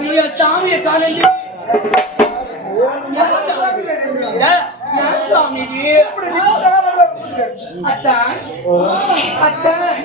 ஐயோ சாமியை காணண்டி சுவாமி அத்தான் அத்தான்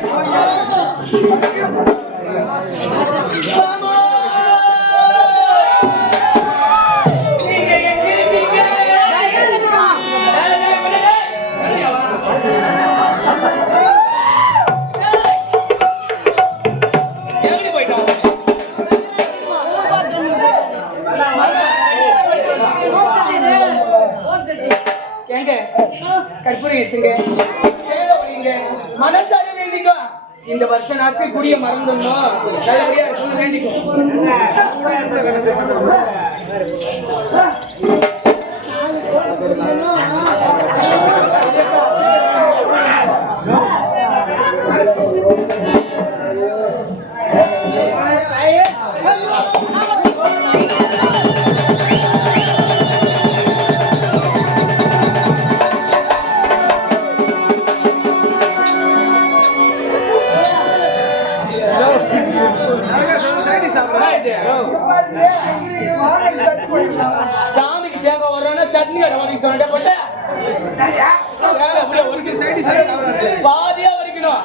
மனசால வேண்டிக்கோ இந்த வருஷம் நாட்கள் குடிய மறந்துடணும் நல்லபடியா இருக்கணும் வேண்டிக்கோ சாமிக்கு தேவை வர்றோம்னா சட்னி கடை வாங்கி சொன்ன போட்ட பாதியா வரைக்கணும்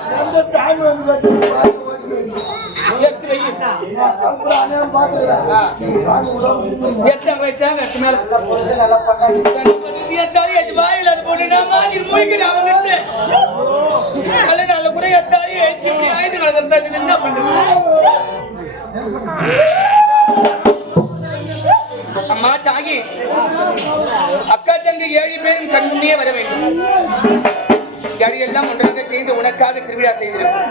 வாயில் அது போட்டு கூட எத்தாயி ஆயுத கலந்து என்ன பண்றது அம்மா தாகி அக்கா தங்கி 7 பேரும் கண்முன்னே வர வேண்டும் எல்லாம் ஒன்றாக சேர்ந்து உனக்காக திருவிழா செய்திருக்கும்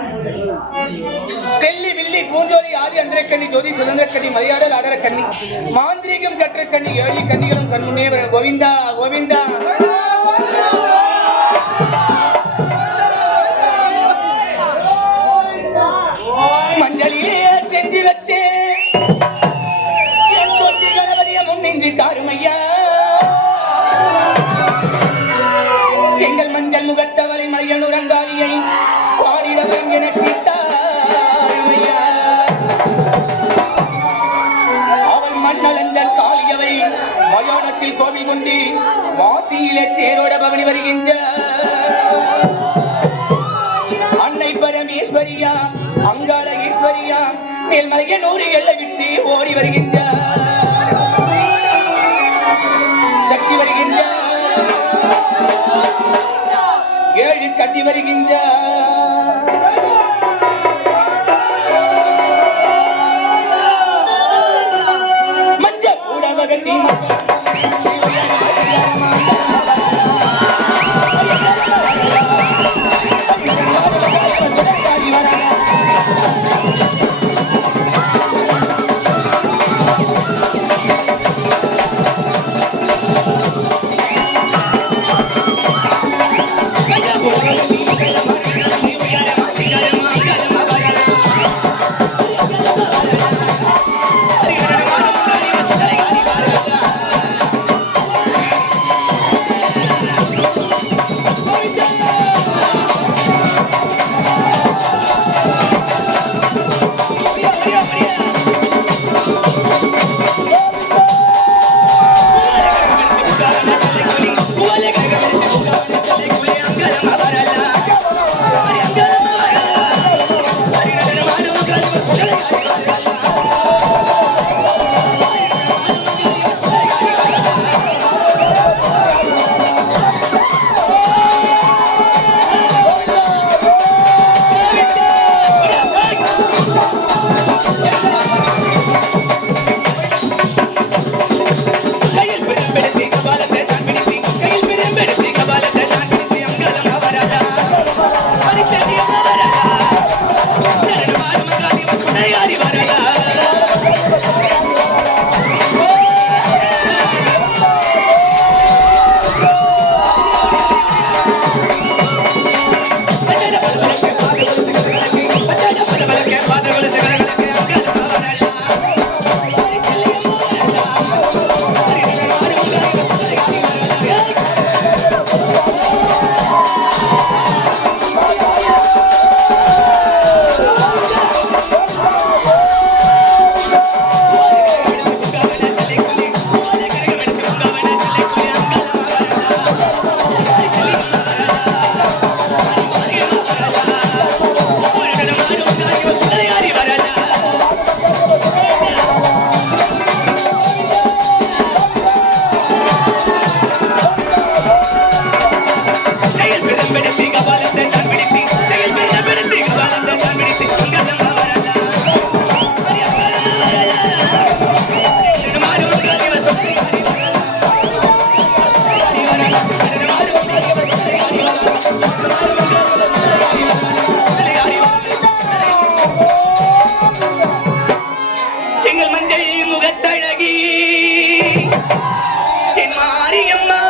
செல்லி வில்லி பூஞ்சோதி ஆதி அந்தரக்கண்ணி ஜோதி சுதந்திர கண்ணி மரியாதை ஆடர கண்ணி மாந்திரீகம் கற்ற கண்ணி 7 கண்ணிகளும் கண்முன்னே வர கோவிந்தா கோவிந்தா மஞ்சளிலே செஞ்சு வச்சே காருமையா எங்கள் மஞ்சள் முகத்தவரை மலையனுரங்காலியை பாடிடவன் எனக்கு தாருமையா அவள் மண்ணளந்தன் காளியவை மயானத்தில் கோவில் கொண்டு வாசியிலே தேரோட பவனி வருகின்ற அன்னை பரமேஸ்வரியா அங்காள ஈஸ்வரியா மேல்மலைய 100 எல்லை விட்டு ஓடி வருகின்ற சக்தி வருகின்ற 7 கட்டி வருகின்ற மஞ்ச கூட மகத்தி மஞ்சள் முகத்தழகி என் மாரியம்மா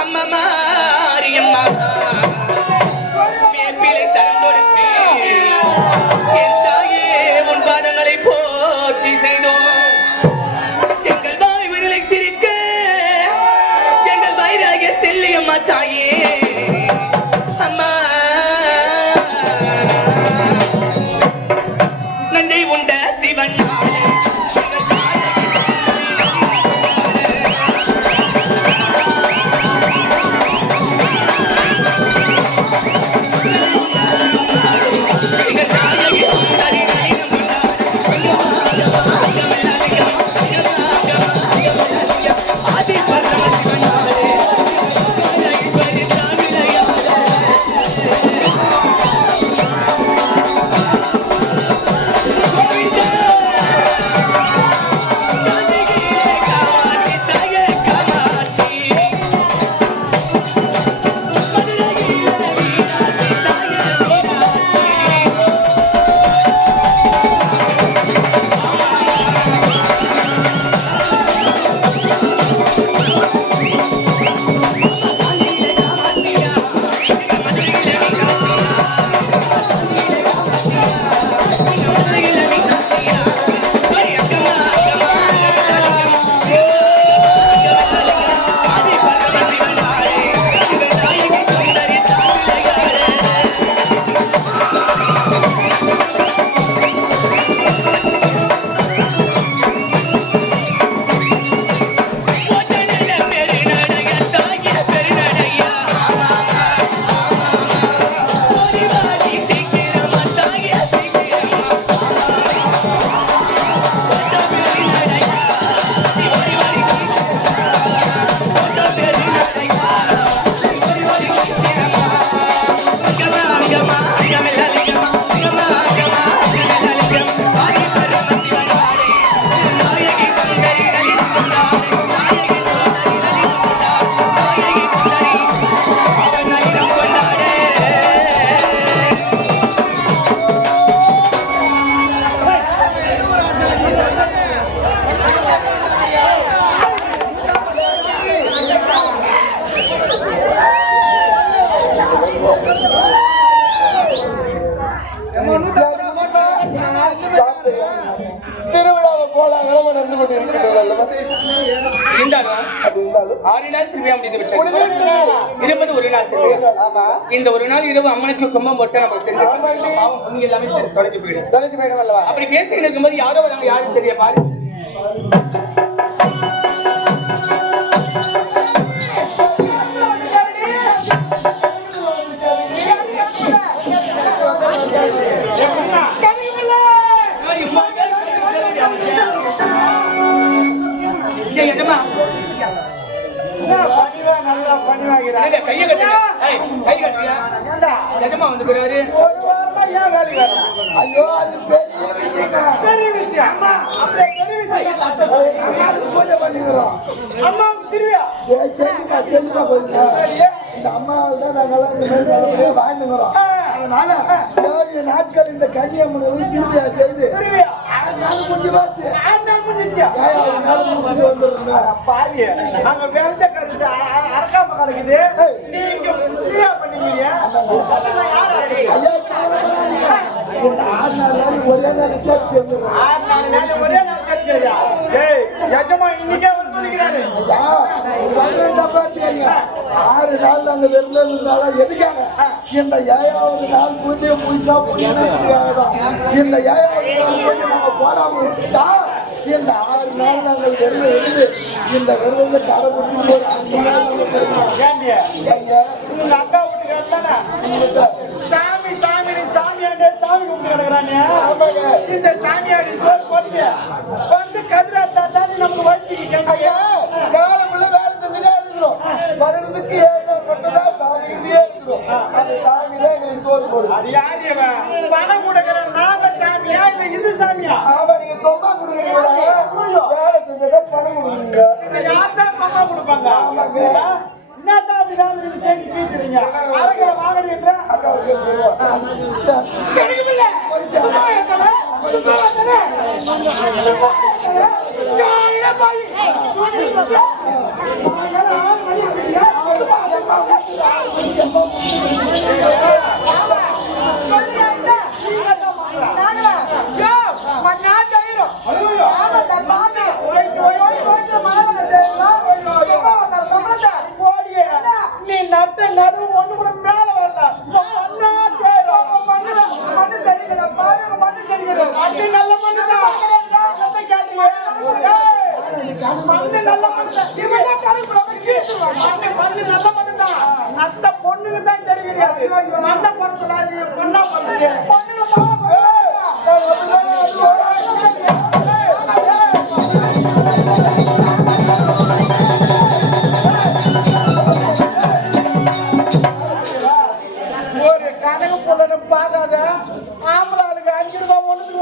அம்மா மாரியம்மா மேற்பிலை சரந்தொடுத்து என் தாயே உன் பாதங்களை போற்றி செய்தோம். எங்கள் வாய் விடலை திரிக்க எங்கள் வயிறாகிய செல்லியம்மா தாயே அம்மா நஞ்சை உண்ட சிவன் திருவிழாவை போல நிலைமை நடந்து கொண்டிருக்கிறது. 6 நாள் திருவிழா முடிந்து விட்டது. இருப்பது ஒரு நாள் திருவிழா. இந்த ஒரு நாள் இரவு அம்மனுக்கு கும்பம் போட்டு நம்ம செஞ்சு பாவம் புண்ணி எல்லாமே தொலைஞ்சு போயிடும் அல்லவா? அப்படி பேசிக்கிட்டு இருக்கும்போது யாரோ வராங்க, யாரும் தெரிய பாரு. கைய கட்டுங்க, கை கட்டுங்க. எஜமா வந்து போறாரு. ஐயோ, அது பெரிய விஷயம். பூஜை பண்ணிக்கிறோம். அம்மா திருவிழா செல்லுமா போயிருந்தா இந்த அம்மாவால் தான் நாங்கெல்லாம் வாழ்ந்துக்கிறோம். அதனால 7 நாட்கள் இந்த கன்னியம்மனை திருவிழா செய்து 6 நாள் முடிஞ்சு போச்சு. 6 நாள் முடிஞ்சு வந்துருந்தோம். பாரு, நாங்க வேந்த கருத்து அரக்காம கிடைக்குது. நீங்க திருவிழா பண்ணுவீங்க. ஐயா, இந்த 6 நாள் ஒரே நாள் சேர்த்து வந்துடும். 6 நாள் ஒரே நாள் கட்டியா? எஜமா இன்னைக்கே வந்து சொல்லிக்கிறாரு. 6 நாள் நாங்க வெளில இருந்தாலும் எதுக்காக? இந்த 7வது நாள் பூஜை முழுசா முடியாதான். இந்த 7வது நாள் பூஜை நாங்க போடாம விட்டுட்டா இந்த 6 நாள் நாங்கள் வெளில இருந்து இந்த விரதத்தை கடைபிடிக்கும் போது 5 நாள் உங்க அக்கா வீட்டுக்கு சாமி சாமி சாமியாண்டே சாமி கும்பிட்டு கிடக்குறாங்க. இந்த சாமியாடி சோறு போட்டு வந்து கதிரா தாத்தாடி நமக்கு வச்சு காலக்குள்ள வேலை செஞ்சுட்டே இருக்கிறோம். வருடத்துக்கு 7 நாள் மட்டும் தான் சாமிக்கிட்டே இருக்கிறோம். அந்த சாமி தான் எங்களுக்கு சோறு போடுது. அது யாரு பணம் கொடுக்குற நாம சாமியா இல்ல இது சாமியா? ஆமா, நீங்க சொன்னா கொடுக்குறீங்க. வேலை செஞ்சதா பணம் கொடுக்குறீங்க. யார்தான் பணம் கொடுப்பாங்க? ஆமாங்க. என்னதான் அப்படிதான் கேட்டு கேட்டுறீங்க. அழகா வாங்கடி என்ற அக்கா கிடைக்கல. நீ நட்ட நடு ஒண்ணு கூட மேல வரலாம் நல்ல மண்ணு பொண்ணுக்கு தான் தெரியாது மண்ண பொறுத்து பொண்ணா ஒரு கணக்கு பொண்ணு பாக்காத ஆம்பளை ஆளுக்கு 5 ரூபாய் ஒண்ணுக்கு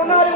முன்னாடி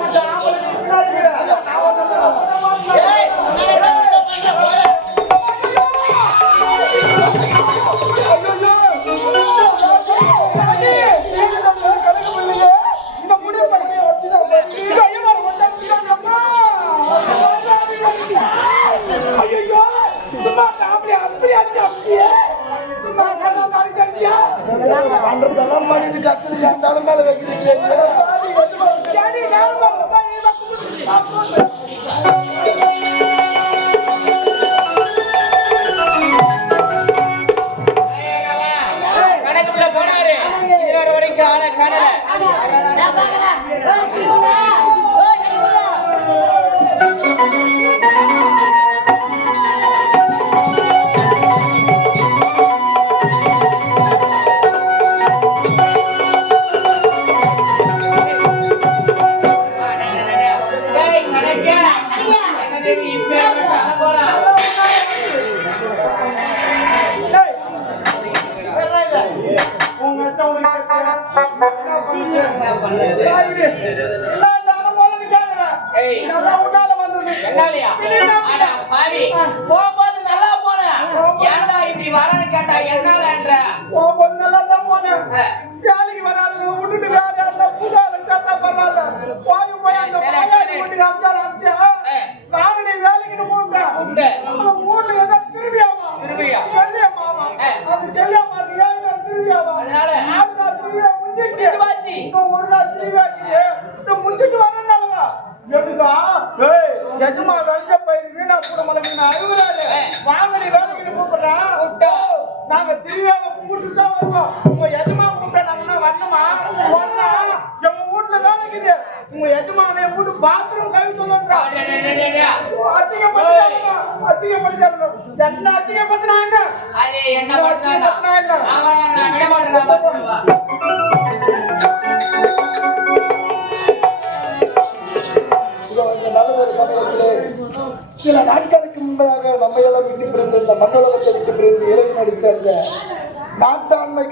போகும்போது நல்லா போன ஏன்டா இப்படி வரன்னு கேட்டா என்னாலன்ற நல்லா தான் போனேன் வேலைக்கு வராது விட்டுட்டு வேற யாரும் பூஜால சேர்த்தா பரவாயில்ல போய் அந்த வீட்டுக்கு அமிச்சா நாங்க வேலைக்கு போட்டேன் ஊர்ல ஏதோ திரும்பியா செல்லியா மாமா அது செல்லியா மாமா ஏன் திரும்பியாவா அதனால 4 நாள் திரும்பியா முடிஞ்சிட்டு இப்போ ஒரு நாள் திரும்பியாச்சு இந்த முடிஞ்சிட்டு வரனாலவா எதுக்கா எஜமா வெஞ்ச பயிர் வீணா கூட மலங்க அழுகுறாரு வாங்கடி வேலைக்கு கூப்பிடுறேன் நாங்க திருவிழாவை கூப்பிட்டு தான் வருவோம் உங்க எஜமா கூப்பிட்டா நாங்க வரணுமா எங்க போயிட்டு உங்க எஜமானை வீட்டு பாத்ரூம் கழுவி சொல்லுன்றா. என்ன அசிங்கப்படுத்தினாங்க? அது என்ன பண்ணா நான் விட மாட்டேன். நல்ல ஒரு சமயத்திலே சில நாட்களுக்கு முன்பதாக நம்மையெல்லாம் விட்டு பிரிந்து இந்த மண்ணுலகத்தை விட்டு பிரிந்து இறைவன் அடித்த அந்த நாட்டாண்மை